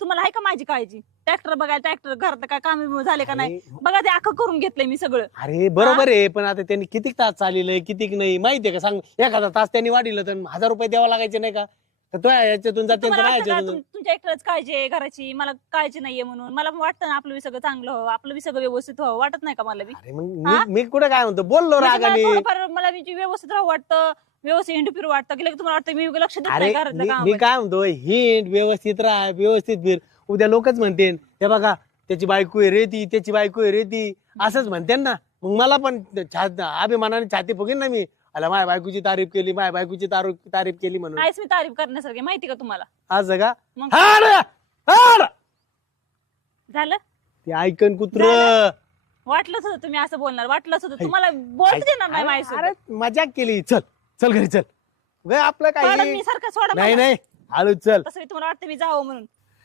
तुम्हाला आहे का माझी काळजी? ट्रॅक्टर बघायला, ट्रॅक्टर घरात काय काम झाले का नाही बघा, ते अख्खं करून घेतलंय मी सगळं. अरे बरोबर आहे, पण आता त्यांनी किती तास चाललेलं कितीक नाही माहितीये का? सांग, एखादा तास त्यांनी वाढलं तर 1000 रुपये द्यावा लागायचे नाही का? तर तो याच्यातून जाते तुम्हाला वाटतं का याच्यातून. तुमच्या एकटरच काळजी आहे घराची, मला काळजी नाहीये म्हणून? मला पण वाटतं ना आपलं बी सगळं चांगलं व्हावं, आपलं बी सगळं व्यवस्थित व्हावं, वाटत नाही का मला बी? अरे मग मी कुठं काय म्हणतो, बोललो म्हणजे मला रागाने. थोडंफार मला बी व्यवस्थित राहू वाटतं, व्यवस्थित हिंडू फिरू वाटतं, की लगेच तुम्हाला वाटतं मी लक्ष देत अरे नाही घरातल्या मी कामामध्ये. काय म्हणतो, हिंड व्यवस्थित राहा, व्यवस्थित फिर. उद्या लोकच म्हणते हे बघा त्याची बायको आहे रे ती, त्याची बायको आहे रे ती, असंच म्हणते ना. मग मला पण अभिमानाने छाती फुगेन ना मी, आला माझ्या बायकोची तारीफ केली, माझ्या बायकोची तारीफ केली म्हणून. नाहीच मी तारीफ करण्यासारखी, माहिती का तुम्हाला? आज जगा मग झालं, ते ऐकन कुत्र. वाटलंच होतं तुम्ही असं बोलणार, वाटलंच होतं तुम्हाला बोलत देणार नाही माझ्यासोबत. अरे मजाक केली. चल चल घरी चल. गे आपलं सोडा काही मी सारखं, सोडा नाही मला. नाही, हळू चल. तसं तुम्हाला वाटतं मी जावं म्हणून.